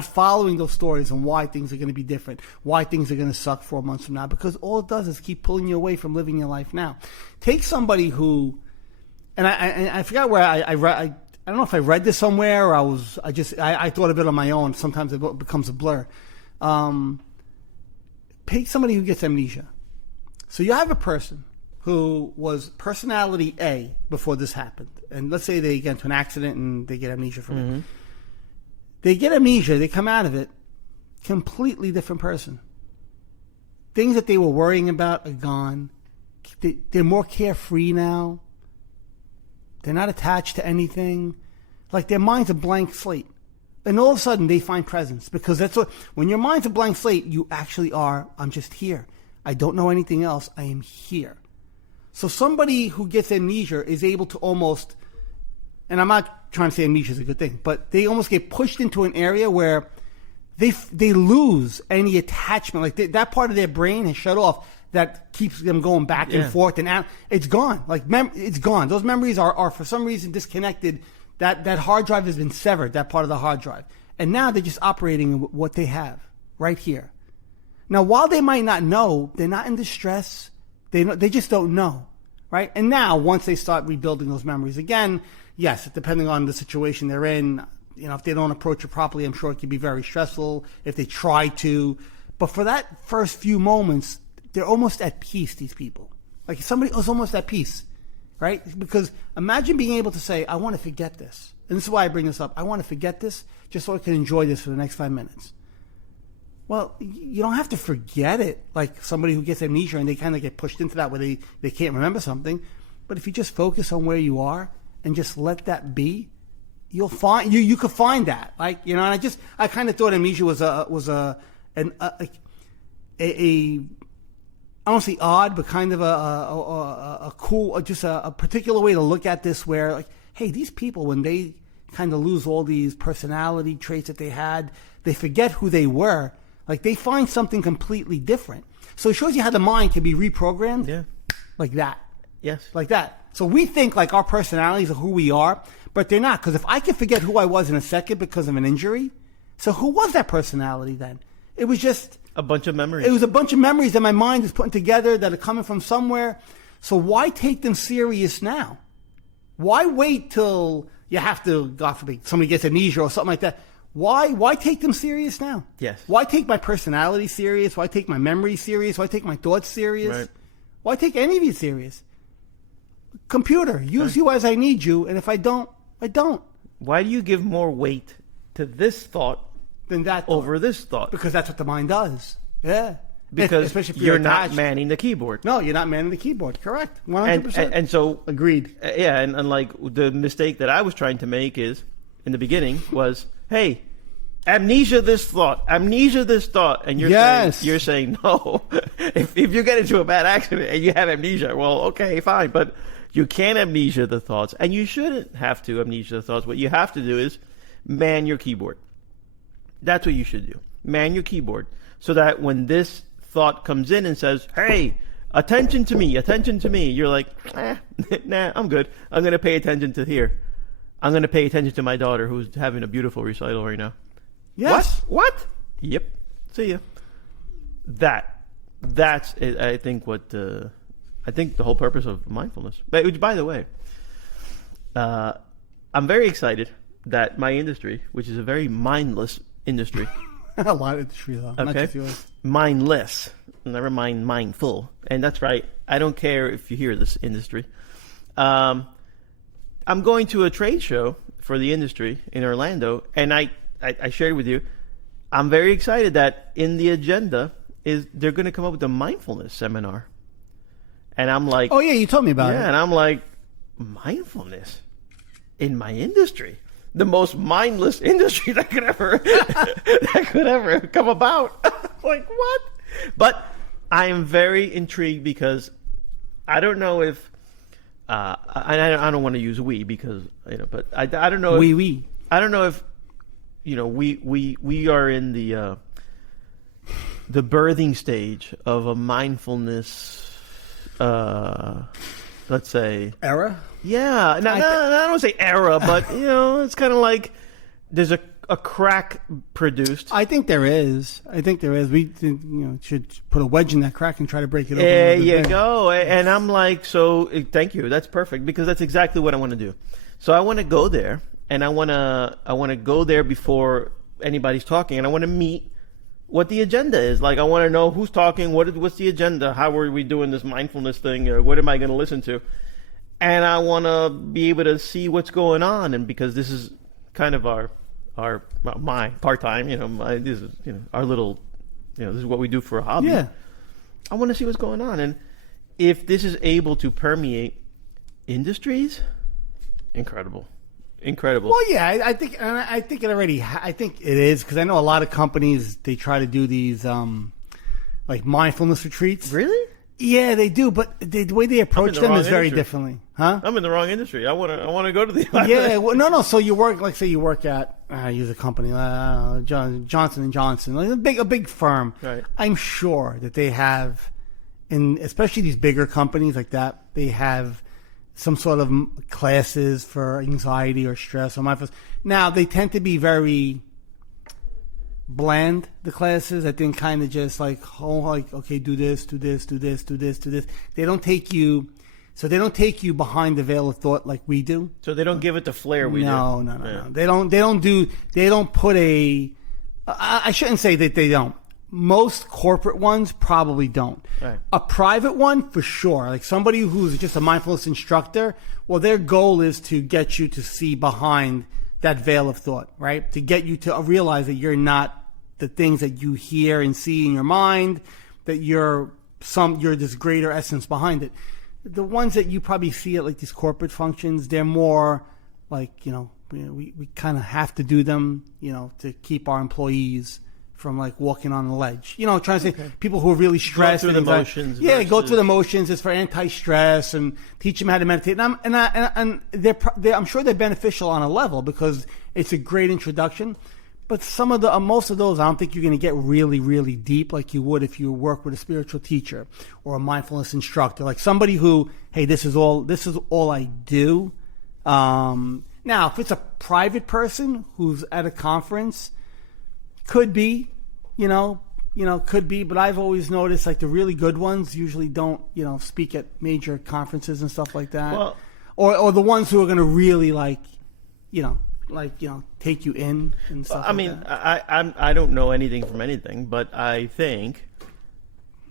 following those stories and why things are going to be different, why things are going to suck 4 months from now, because all it does is keep pulling you away from living your life now. Take somebody who, and I forgot where I read, I don't know if I read this somewhere or I thought of it on my own. Sometimes it becomes a blur. Take somebody who gets amnesia. So you have a person who was personality A before this happened. And let's say they get into an accident and they get amnesia from it. They get amnesia, they come out of it, completely different person. Things that they were worrying about are gone. They're more carefree now. They're not attached to anything. Like, their mind's a blank slate. And all of a sudden they find presence, because that's what, when your mind's a blank slate, you actually are, I'm just here. I don't know anything else. I am here. So somebody who gets amnesia is able to almost, and I'm not trying to say amnesia is a good thing, but they almost get pushed into an area where they lose any attachment. Like, that part of their brain has shut off that keeps them going back and forth, and it's gone. Like, it's gone. Those memories are for some reason disconnected. That hard drive has been severed, that part of the hard drive. And now they're just operating what they have right here. Now, while they might not know, they're not in distress. They just don't know, right? And now, once they start rebuilding those memories again, yes, depending on the situation they're in, if they don't approach it properly, I'm sure it can be very stressful if they try to. But for that first few moments, they're almost at peace, these people. Like, somebody was almost at peace, right? Because imagine being able to say, I want to forget this. And this is why I bring this up. I want to forget this just so I can enjoy this for the next 5 minutes. Well, you don't have to forget it like somebody who gets amnesia and they kind of get pushed into that where they can't remember something. But if you just focus on where you are and just let that be, you'll find you could find that, like, you know. And I kind of thought amnesia was a I don't say odd, but kind of a cool, just a particular way to look at this, where, like, hey, these people, when they kind of lose all these personality traits that they had, they forget who they were. Like, they find something completely different. So it shows you how the mind can be reprogrammed. Yeah. Like that. Yes. Like that. So we think like our personalities are who we are, but they're not. Because if I can forget who I was in a second because of an injury, so who was that personality then? It was just a bunch of memories. It was a bunch of memories that my mind is putting together that are coming from somewhere. So why take them serious now? Why wait till you have to, God forbid, somebody gets amnesia or something like that? Why take them serious now? Yes. Why take my personality serious? Why take my memory serious? Why take my thoughts serious? Right. Why take any of you serious? Computer, use you as I need you, and if I don't, I don't. Why do you give more weight to this thought Than that thought? over this thought? Because that's what the mind does. Yeah. Because especially if you're not attached. manning the keyboard. No, you're not manning the keyboard. Correct. 100%. And so, agreed. yeah, and like the mistake that I was trying to make is, in the beginning, was, hey, amnesia this thought, and you're saying no. if you get into a bad accident and you have amnesia, well, okay, fine, but you can't amnesia the thoughts, and you shouldn't have to amnesia the thoughts. What you have to do is man your keyboard. That's what you should do. Man your keyboard, so that when this thought comes in and says, hey, attention to me, you're like, nah, I'm good. I'm going to pay attention to here. I'm going to pay attention to my daughter who's having a beautiful recital right now. Yes. What? Yep. See ya. That's it, I think I think the whole purpose of mindfulness. Which, by the way, I'm very excited that my industry, which is a very mindless industry, a lot of industry though, not just yours. Mindless, never mind mindful, and that's right. I don't care if you hear this industry. I'm going to a trade show for the industry in Orlando, and I shared with you, I'm very excited that in the agenda is they're going to come up with a mindfulness seminar. And I'm like, oh yeah, you told me about it. Yeah, and I'm like, mindfulness in my industry, the most mindless industry that could ever come about. Like, what? But I am very intrigued because I don't know if I don't want to use we because but I don't know. We. I don't know if we are in the birthing stage of a mindfulness, let's say, era. Yeah, I don't want to say era, but it's kind of like there's a crack produced. I think there is. We should put a wedge in that crack and try to break it open. There you go. And I'm like, so thank you. That's perfect because that's exactly what I want to do. So I want to go there. And I want to go there before anybody's talking, and I want to meet what the agenda is. Like, I want to know who's talking, what's the agenda, how are we doing this mindfulness thing, or what am I going to listen to? And I want to be able to see what's going on, and because this is kind of my part-time, this is our little, this is what we do for a hobby. Yeah. I want to see what's going on, and if this is able to permeate industries, incredible. Well, yeah, I think it already. I think it is because I know a lot of companies they try to do these like mindfulness retreats. Really? Yeah, they do, but the way they approach them is very differently. Huh? I'm in the wrong industry. I want to go to the. Yeah, well, no. So you work, like, say you work at use a company, Johnson and Johnson, like a big firm. Right. I'm sure that they have, especially these bigger companies like that, they have some sort of classes for anxiety or stress or mindfulness. Now, they tend to be very bland, the classes. I think kind of just like, okay, do this. They don't take you behind the veil of thought like we do. So they don't give it the flair we do. No. They don't put I shouldn't say that they don't. Most corporate ones probably don't. Right. A private one, for sure. Like somebody who's just a mindfulness instructor, well, their goal is to get you to see behind that veil of thought, right? To get you to realize that you're not the things that you hear and see in your mind, that you're this greater essence behind it. The ones that you probably see at like these corporate functions, they're more like, we kind of have to do them, to keep our employees from like walking on the ledge. Trying to say people who are really stressed. Go through the motions. Yeah, go through the motions. It's for anti-stress and teach them how to meditate. And I'm sure they're beneficial on a level because it's a great introduction. But most of those, I don't think you're going to get really, really deep like you would if you work with a spiritual teacher or a mindfulness instructor, like somebody who, hey, this is all I do. Now, if it's a private person who's at a conference, could be, could be. But I've always noticed like the really good ones usually don't, speak at major conferences and stuff like that. Well, or the ones who are going to really take you in and stuff. I don't know anything from anything, but I think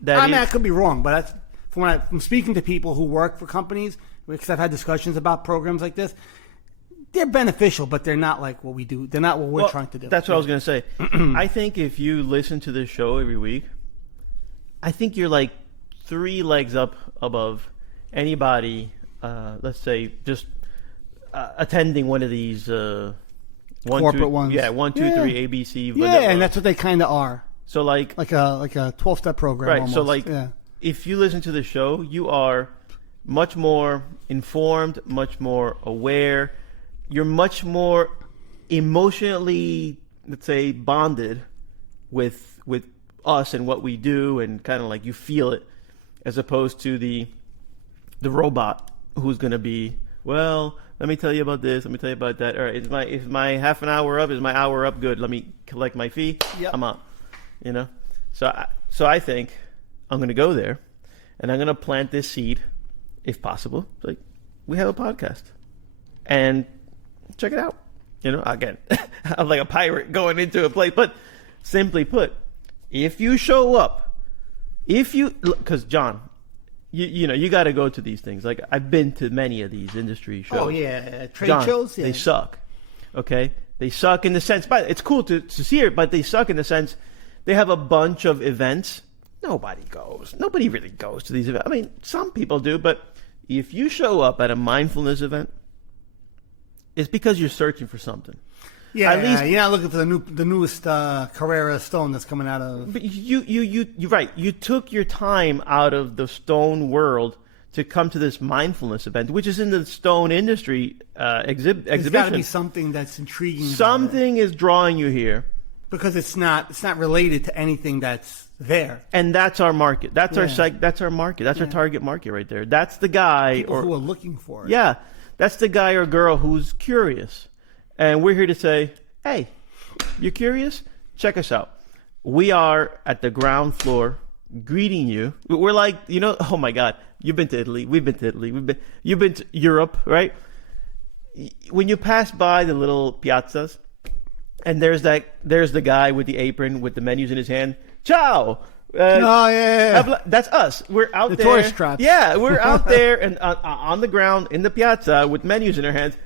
that I could be wrong, but that's from speaking to people who work for companies, because I've had discussions about programs like this. They're beneficial, but they're not like what we do. They're not what we're trying to do. That's what I was going to say. I think if you listen to this show every week, I think you're like 3 legs up above anybody, let's say, just attending one of these corporate ones. Yeah, 1, 2, 3, ABC. Yeah, and that's what they kind of are. So like a 12-step program. Right. Almost. So if you listen to the show, you are much more informed, much more aware. You're much more emotionally, let's say, bonded with us and what we do, and kind of like you feel it, as opposed to the robot who's going to be, well, let me tell you about this, let me tell you about that. All right, is my half an hour up? Is my hour up? Good. Let me collect my fee. Yep. I'm out. So I think I'm going to go there, and I'm going to plant this seed, if possible. Like, we have a podcast, and check it out. Again, I'm like a pirate going into a place. But simply put, if you show up, because John, you got to go to these things. Like, I've been to many of these industry shows. Oh yeah, trade John, shows. Yeah. They suck. Okay, they suck in the sense. But it's cool to see it. But they suck in the sense they have a bunch of events. Nobody goes. Nobody really goes to these events. I mean, some people do, but if you show up at a mindfulness event, it's because you're searching for something. Yeah, at least you're not looking for the newest Carrera stone that's coming out of. But you're right. You took your time out of the stone world to come to this mindfulness event, which is in the stone industry exhibition. There's got to be something that's intriguing. Something is drawing you here because it's not related to anything that's there. And that's our market. That's That's our market. That's our target market right there. That's the guy People who are looking for it. Yeah. That's the guy or girl who's curious. And we're here to say, hey, you're curious? Check us out. We are at the ground floor greeting you. We're like, oh my God, you've been to Italy. We've been to Italy. You've been to Europe, right? When you pass by the little piazzas, and there's the guy with the apron with the menus in his hand. Ciao. That's us. We're out the there. Tourist traps. Yeah, we're out there and on the ground in the piazza with menus in our hands.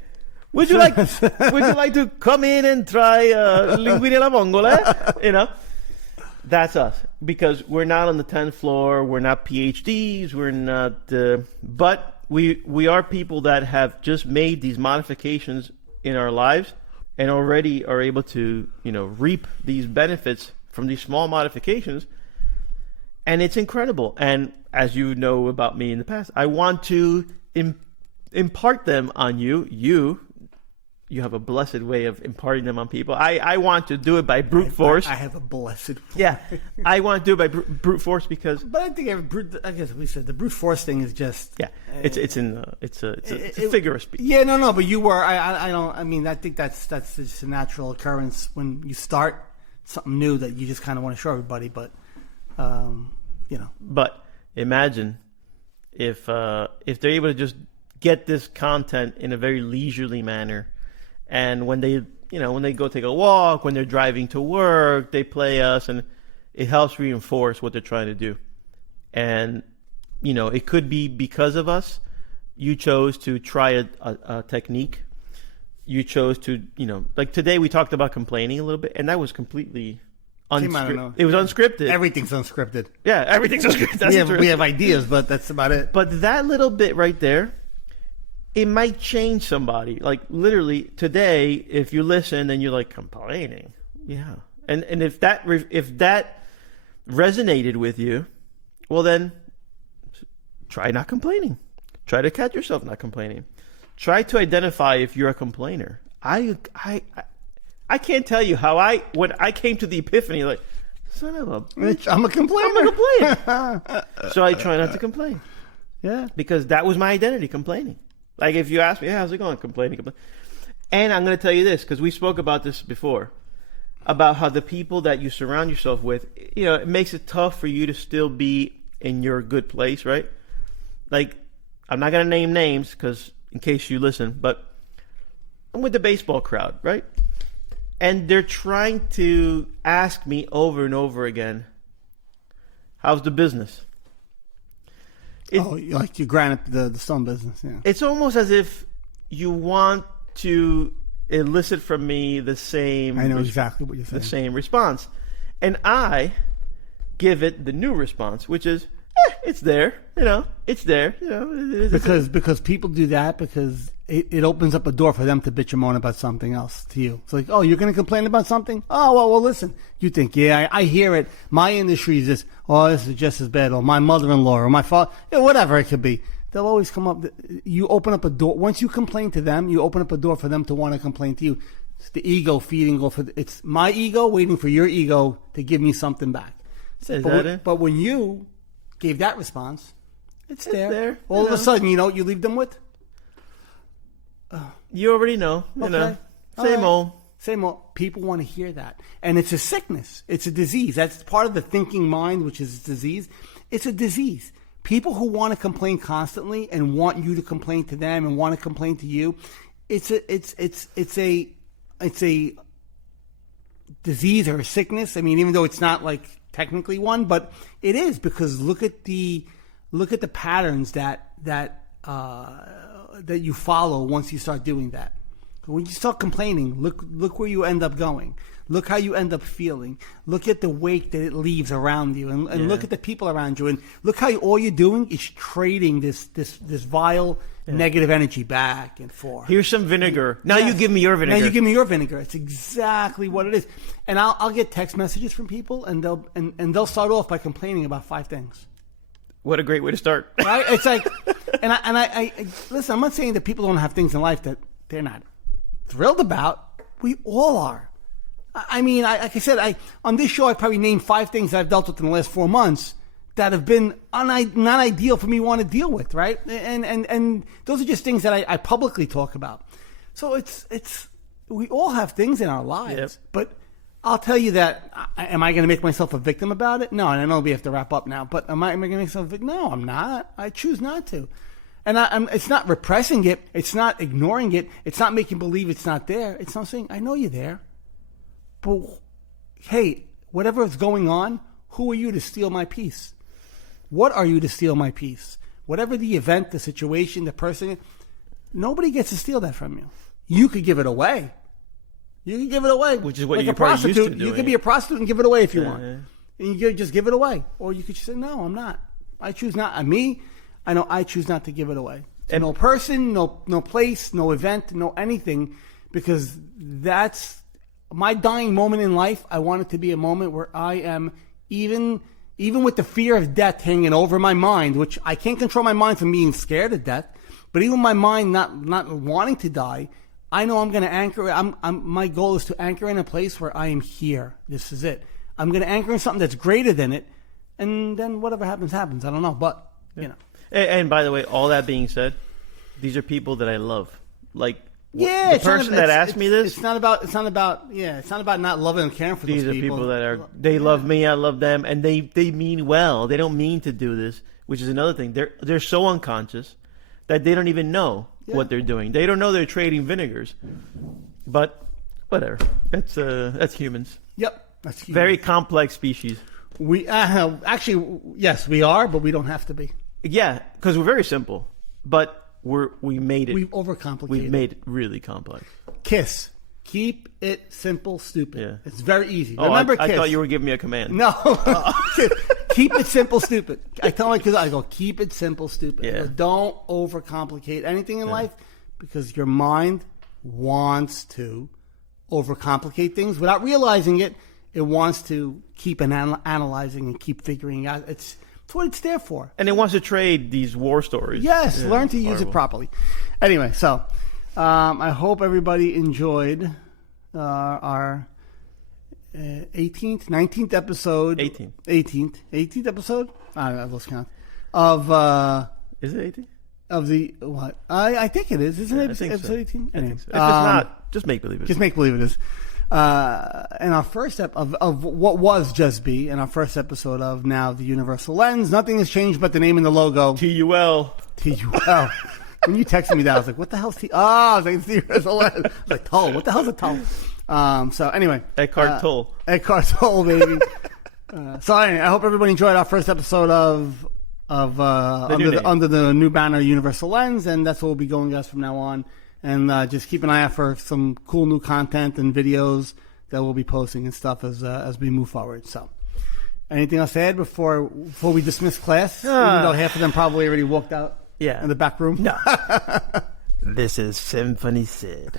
Would you like to come in and try linguine alla vongola? That's us, because we're not on the 10th floor. We're not PhDs. We're not, but we are people that have just made these modifications in our lives and already are able to reap these benefits from these small modifications. And it's incredible. And as you know about me in the past, I want to impart them on you. You have a blessed way of imparting them on people. I want to do it by brute force. I have a blessed way. Yeah, I want to do it by brute force because. But I think I guess we said the brute force thing is just. Yeah, it's a figure of speech. Yeah, no, but you were. I don't. I mean, I think that's just a natural occurrence when you start something new that you just kind of want to show everybody, but. But imagine if they're able to just get this content in a very leisurely manner, and when they go take a walk, when they're driving to work, they play us, and it helps reinforce what they're trying to do. And it could be because of us. You chose to try a technique. You chose to like today we talked about complaining a little bit, and that was completely. It was unscripted. Everything's unscripted. Yeah, everything's unscripted. We have ideas, but that's about it. But that little bit right there, it might change somebody. Like literally today, if you listen and you're like complaining, yeah, and if that resonated with you, well then try not complaining. Try to catch yourself not complaining. Try to identify if you're a complainer. I can't tell you how when I came to the epiphany, like, son of a bitch, I'm a complainer. I'm a complainer. So I try not to complain. Yeah. Because that was my identity, complaining. Like if you ask me, hey, how's it going? Complaining. And I'm going to tell you this, because we spoke about this before, about how the people that you surround yourself with, it makes it tough for you to still be in your good place, right? Like, I'm not going to name names because in case you listen, but I'm with the baseball crowd, right? And they're trying to ask me over and over again, how's the business? Like you granted the stone business, yeah. It's almost as if you want to elicit from me the same... I know exactly what you're saying. The same response. And I give it the new response, which is, it's there, it's there, Because people do that because it opens up a door for them to bitch and moan about something else to you. It's like, oh, you're going to complain about something? Oh, well, listen. You think, yeah, I hear it. My industry is this. Oh, this is just as bad. Or my mother-in-law or my father, whatever it could be. They'll always come up. You open up a door. Once you complain to them, you open up a door for them to want to complain to you. It's the ego feeding off. It's my ego waiting for your ego to give me something back. But when you gave that response, it's there. All of a sudden, you know what you leave them with? You already know. Same old. People want to hear that. And it's a sickness. It's a disease. That's part of the thinking mind, which is a disease. It's a disease. People who want to complain constantly and want you to complain to them and want to complain to you, it's a disease or a sickness. I mean, even though it's not like technically one, but it is, because look at the patterns that you follow once you start doing that. When you start complaining, look where you end up going. Look how you end up feeling. Look at the wake that it leaves around you, and look at the people around you, and look how all you're doing is trading this vile negative energy back and forth. Here's some vinegar. Now you give me your vinegar. Now you give me your vinegar. It's exactly what it is. And I'll get text messages from people, and they'll start off by complaining about 5 things. What a great way to start. Right? It's like, and I listen. I'm not saying that people don't have things in life that they're not thrilled about. We all are. I mean, like I said, on this show, I've probably named 5 things that I've dealt with in the last 4 months that have been not ideal for me to want to deal with, right? And those are just things that I publicly talk about. So it's we all have things in our lives, yep. But I'll tell you that. Am I going to make myself a victim about it? No, and I know we have to wrap up now. But am I going to make myself a victim? No, I'm not. I choose not to. And it's not repressing it. It's not ignoring it. It's not making believe it's not there. It's not saying, I know you're there. But, hey, whatever is going on, who are you to steal my peace? What are you to steal my peace? Whatever the event, the situation, the person, nobody gets to steal that from you. You could give it away. You can give it away. Which is what like you're probably used to doing. You can be a prostitute and give it away if you want. And you could just give it away. Or you could just say, no, I'm not. I choose not. I know I choose not to give it away. To no person, no place, no event, no anything, because that's my dying moment in life. I want it to be a moment where I am, even with the fear of death hanging over my mind, which I can't control my mind from being scared of death, but even my mind not wanting to die, I know I'm going to anchor. My goal is to anchor in a place where I am here. This is it. I'm going to anchor in something that's greater than it, and then whatever happens, happens. I don't know, but you know. And by the way, all that being said, these are people that I love. Like, the person that asked me this, it's not about not loving and caring for these those people. These are people that they love me, I love them, and they mean well. They don't mean to do this, which is another thing. They're so unconscious that they don't even know what they're doing. They don't know they're trading vinegars. But whatever. That's humans. Yep, that's humans. Very complex species. We actually, yes, we are, but we don't have to be. Yeah, because we're very simple, but we made it. We've overcomplicated. We've made it really complex. KISS. Keep it simple, stupid. Yeah. It's very easy. Oh, Remember I KISS. thought you were giving me a command. No. Keep it simple, stupid. I tell my kids, I go, keep it simple, stupid. I Yeah. go, don't overcomplicate anything in life because your mind wants to overcomplicate things without realizing it. It wants to keep analyzing and keep figuring out. It's what it's there for. And it wants to trade these war stories. Yes, Yeah, learn to use horrible. it properly. Anyway, so I hope everybody enjoyed our 18th, 19th episode. 18th episode. I lost count of. Is it 18? Of the what? I think it is. Isn't it I think episode so. 18? I think so. If it's not, just make believe it. Just make believe it is. In our first of what was Just Be, in our first episode of now the Universal Lens, nothing has changed but the name and the logo. TUL. TUL. When you texted me that, I was like, "What the hell's T?" Oh, I was like, "It's the Universal Lens." I was like, "Toll. What the hell's a toll?" So anyway, Eckhart Tolle. Eckhart Tolle, baby. So anyway, I hope everybody enjoyed our first episode of under the new banner Universal Lens, and that's what we'll be going guys from now on. And just keep an eye out for some cool new content and videos that we'll be posting and stuff as we move forward. So, anything else to add before we dismiss class? Even though half of them probably already walked out in the back room. No. This is Symphony Sid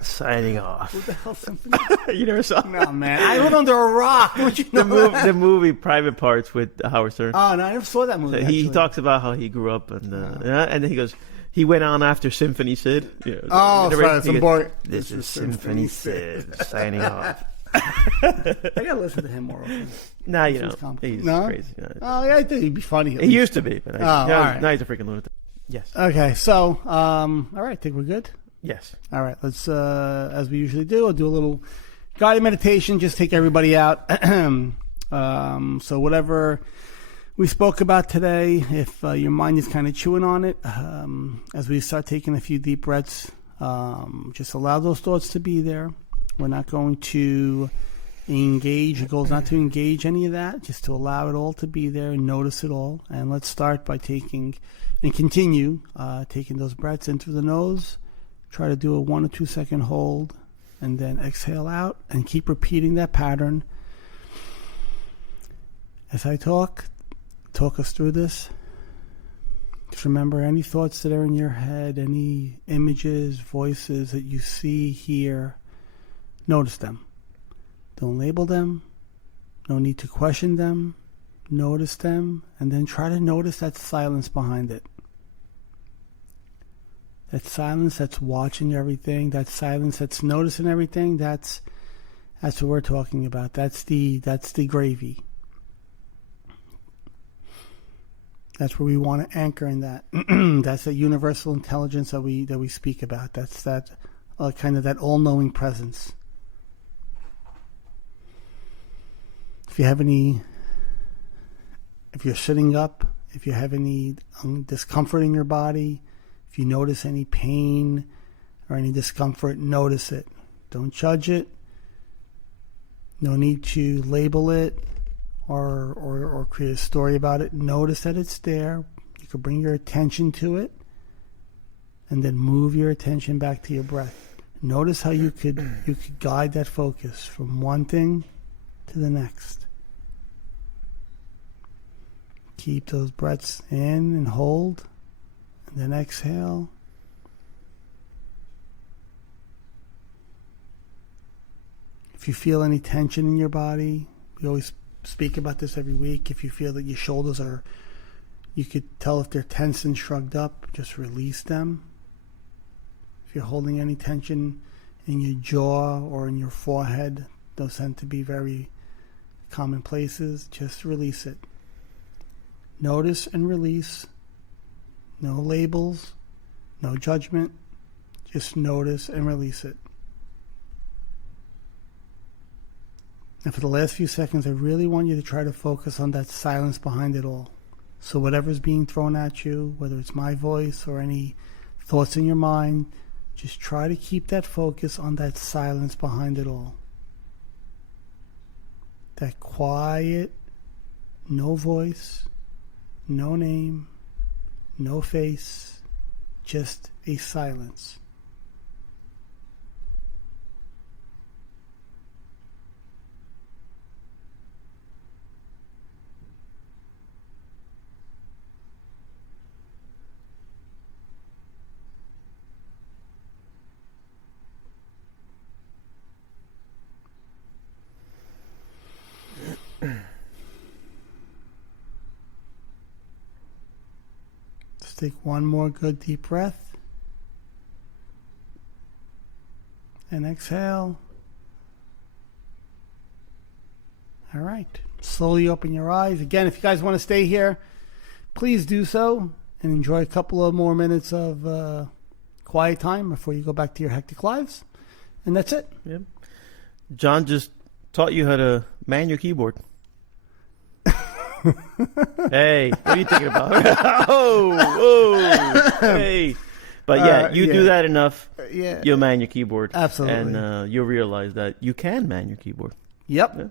signing off. What the hell, Symphony? You never saw No, man. I live under a rock. Don't you know the movie Private Parts with Howard Stern. Oh, no, I never saw that movie. He talks about how he grew up and then he goes. He went on after Symphony Sid. Yeah, sorry, some boy. This is Symphony Sid signing off. I gotta listen to him more often. Nah, you know, he's No? crazy. Oh, yeah, I think he'd be funny. He used to be, but all right. now he's a freaking lunatic. Yes. Okay, so, all right, think we're good? Yes. All right, let's, as we usually do, I'll do a little guided meditation, just take everybody out. So whatever we spoke about today, if your mind is kind of chewing on it, as we start taking a few deep breaths, just allow those thoughts to be there. We're not going to engage. The goal is not to engage any of that, just to allow it all to be there and notice it all. And let's start by taking and continue taking those breaths in through the nose. Try to do a 1 or 2 second hold and then exhale out and keep repeating that pattern. As I talk us through this. Just remember any thoughts that are in your head, any images, voices that you see, hear, notice them. Don't label them. No need to question them. Notice them, and then try to notice that silence behind it. That silence that's watching everything, that silence that's noticing everything, that's what we're talking about. That's the gravy. That's where we want to anchor in that. That's that universal intelligence that we speak about. That's that kind of that all-knowing presence. If you're sitting up, if you have any discomfort in your body, if you notice any pain or any discomfort, notice it. Don't judge it. No need to label it or create a story about it. Notice that it's there. You could bring your attention to it and then move your attention back to your breath. Notice how you could guide that focus from one thing to the next. Keep those breaths in and hold, and then exhale. If you feel any tension in your body, we always speak about this every week. If you feel that your shoulders you could tell if they're tense and shrugged up, just release them. If you're holding any tension in your jaw or in your forehead, those tend to be very common places, just release it. Notice and release. No labels, no judgment. Just notice and release it. And for the last few seconds, I really want you to try to focus on that silence behind it all. So whatever's being thrown at you, whether it's my voice or any thoughts in your mind, just try to keep that focus on that silence behind it all. That quiet, no voice, no name, no face, just a silence. Let's take one more good deep breath. And exhale. All right. Slowly open your eyes. Again, if you guys want to stay here, please do so and enjoy a couple of more minutes of quiet time before you go back to your hectic lives. And that's it. Yep. John just taught you how to man your keyboard. Hey, what are you thinking about? Hey. But yeah, you do that enough, you'll man your keyboard. Absolutely. And you'll realize that you can man your keyboard. Yep. Yeah.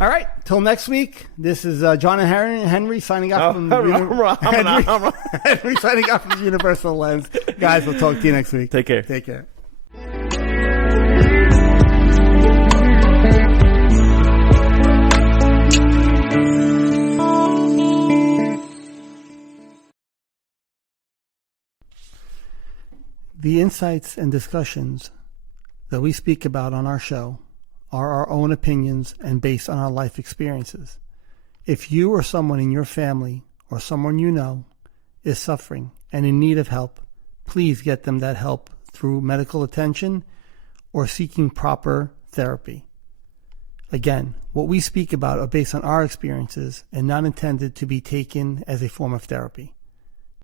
All right. Till next week, this is John and Henry signing off from Henry signing off from Universal Lens. Guys, we'll talk to you next week. Take care. Take care. The insights and discussions that we speak about on our show are our own opinions and based on our life experiences. If you or someone in your family or someone you know is suffering and in need of help, please get them that help through medical attention or seeking proper therapy. Again, what we speak about are based on our experiences and not intended to be taken as a form of therapy.